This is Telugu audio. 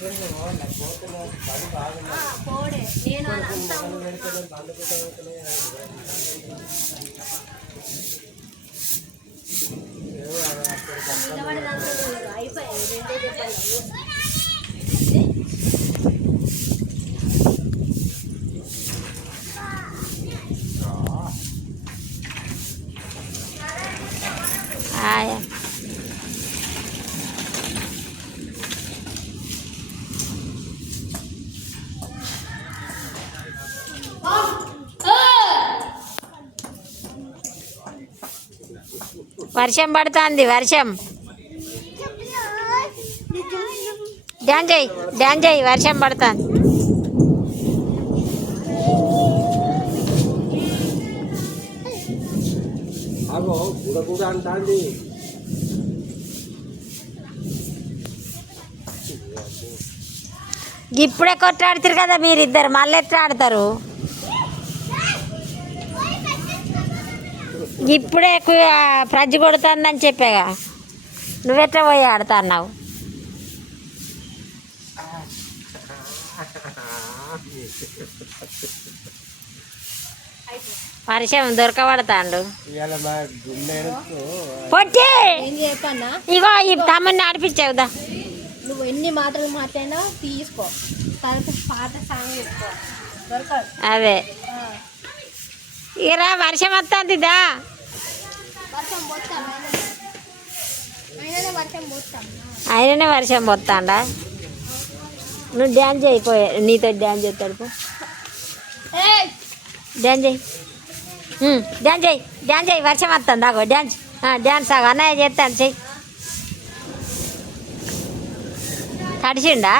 పోడే నేను అయిపోయాయి రెండే చెప్పాలి. వర్షం పడుతుంది. వర్షం డ్యాన్స్ చేయి వర్షం పడుతుంది. ఇప్పుడే కొట్లాడుతారు కదా మీరిద్దరు, మళ్ళీ ఎట్లా ఆడతారు? ఇప్పుడే ఫ్రిడ్జ్ కొడుతుందని చెప్పాగా, నువ్వెట్లా పోయి ఆడుతున్నావు? వర్షం దొరకబడతాండు. పొట్టి ఇగో ఈ తమ్ముని ఆడిపించావుదా. నువ్వు ఎన్ని మాటలు మాట్లాడినా తీసుకో, తర్వాత పాట సాంగ్ చేసుకో. అదే ఇరా వర్షం వస్తుంది దా. ఆయననే వర్షం పోతాడా? నువ్వు డ్యాన్స్ అయిపోయా, నీతో డ్యాన్స్ చేస్తాడు. డ్యాన్స్ చేయి, డ్యాన్స్ చేయి, డ్యాన్స్ చేయి. వర్షం వస్తుంది దాగో డ్యాన్స్. డ్యాన్స్ ఆగో అన్నయ్య చేస్తాను, చెయ్యి. తడిసిండా?